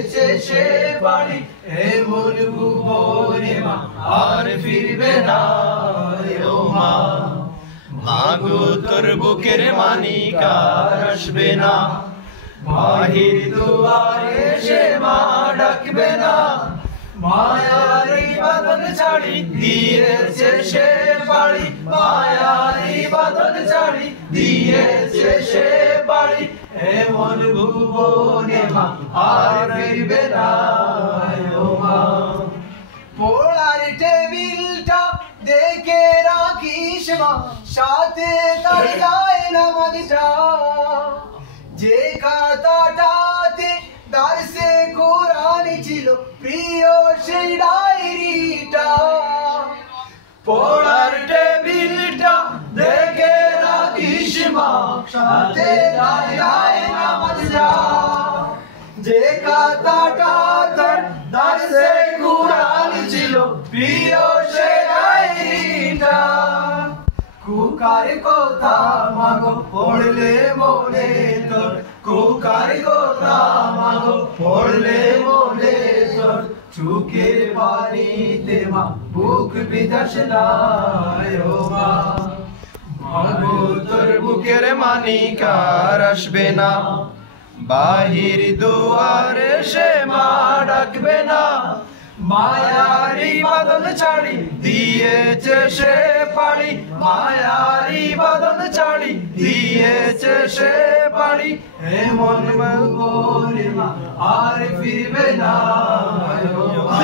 দিয়েছে সে বাড়ি এমন ভুবনে মা আর ফিরবে না ও মা। মাগো তোর বুকের মানিক আর আসবে না, মাহির দুয়ারে সে মা ডাকবে না। মায়ারি বাঁধন ছাড়ি দিয়েছে সে বাড়ি, মায়ারি বাঁধন ছাড়ি দিয়েছে সে বাড়ি এমন ভুবনে মা আর ফিরবে না ও মা। পোড়ার টেবিলটা দেখে রাখিস মা, সাথে তার যায় নামাজটা। যে খাতাটাতে দারসে কোরআন ছিল প্রিয় সেই ডায়েরিটা। পড়ার টেবিলটা দেখে রাখিস মা, সাথে তার যায় নামাজটা। যে খাতাটাতে দারসে কোরআন ছিল প্রিয় সেই ডায়েরিটা। কুকার কথা মাগো পড়লে মনে তোর, কুকার কথা মাগো পড়লে মনে তোর। চোখের পানিতে মা বুক ভিজাস না ও মা। মাগো তোর বুকের মানিক আর আসবে না, বাহির দুয়ারে সে মা ডাকবে না। মায়ারি বাঁধন ছাড়ি দিয়েছে সে পাড়ি, মায়ারি বাঁধন ছাড়ি দিয়েছে সে পাড়ি এমন ভুবনে মা আর ফিরবে না ও মা।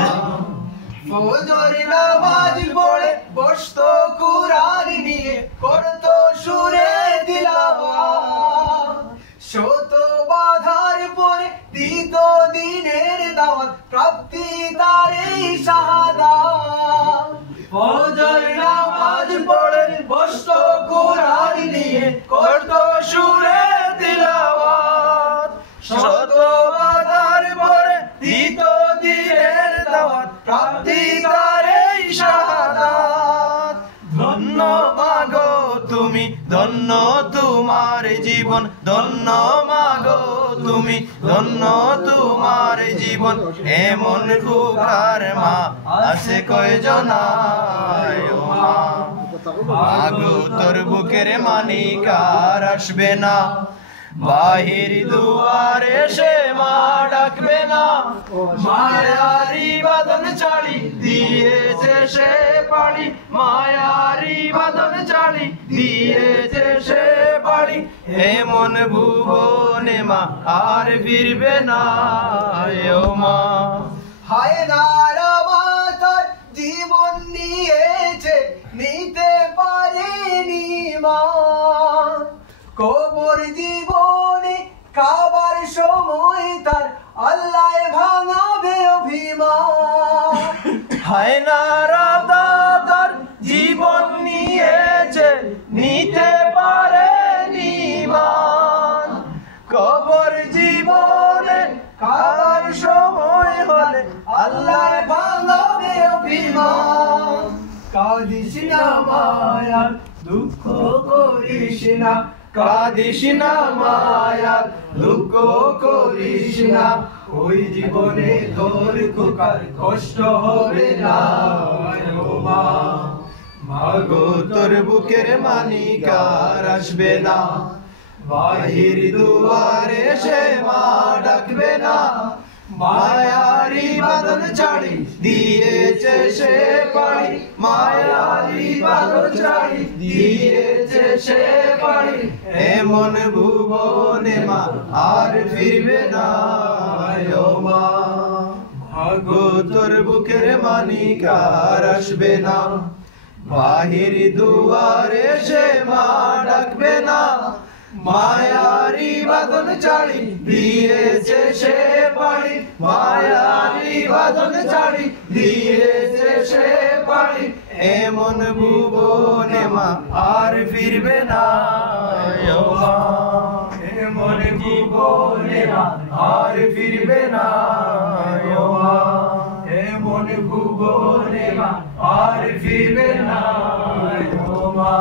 ফজর নামাজ পড়ে বসতো কুরআন নিয়ে, করতো সুরে তিলাওয়াত। শত বাধার পরে দিত দিনের দাওয়াত, প্রাপ্তি তার এই শাহাদাত। ফজর নামাজ পড়ে বসতো কুরআন নিয়ে, করতো সুরে তিলাওয়াত। শত বাধার পরে দিত দিনের দাওয়াত, প্রাপ্তি তার এই শাহাদাত। ধন্য মাগো তুমি, ধন্য তোমার জীবন, ধন্য মাগো তুমি, ধন্য তোমার জীবন। এমন খুকার মা আছে কয়জন ও মা। মাগো তোর বুকের মানিক আর আসবে না, বাহির দুয়ারে সে মা ডাকবে না। মায়ারি বাঁধন ছাড়ি দিয়েছে সে পাড়ি, মায়ারি বাঁধন ছাড়ি দিয়েছে সে পাড়ি এমন ভুবনে মা আর ফিরবে না ও মা। হায় নারা মাতার জীবন নিয়েছে, নিতে পারেনি মা। কবর জীবনে খাবার সময় তার আল্লাহ ভাঙাবে অভিমান। হায় নারা দাদার জীবন নিয়েছে, নিতে পারেনি মান। কবর জীবনে খাবার সময় হলে আল্লাহ ভাঙাবে অভিমান। কাঁদিস না মায়া দুঃখ করিস না, কাঁদিস না মায়া দুঃখ করিস না। ওই জীবনে তোর খুকার কষ্ট হবে না ও মা। মাগো তোর বুকের মানিক আর আসবে না, বাহির দুয়ারে সে মা ডাকবে না। মায়ারি বাঁধন ছাড়ি দিয়েছে সে পাড়ি, মায়ারি বাঁধন ছাড়ি দিয়েছে সে পাড়ি এমন ভুবনে মা আর ফিরবে না ও মা। মাগো তোর বুকের মানিক আর আসবে না, বাহির দুয়ারে সে মা ডাকবে না। মায়ারি বাঁধন ছাড়ি দিয়েছে সে পাড়ি, মায়ারি বাঁধন ছাড়ি দিয়েছে সে পাড়ি এমন ভুবনে মা আর ফিরবে না ও মা। এমন ভুবনে মা আর ফিরবে না ও মা, এমন ভুবনে মা আর ফিরবে না ও মা।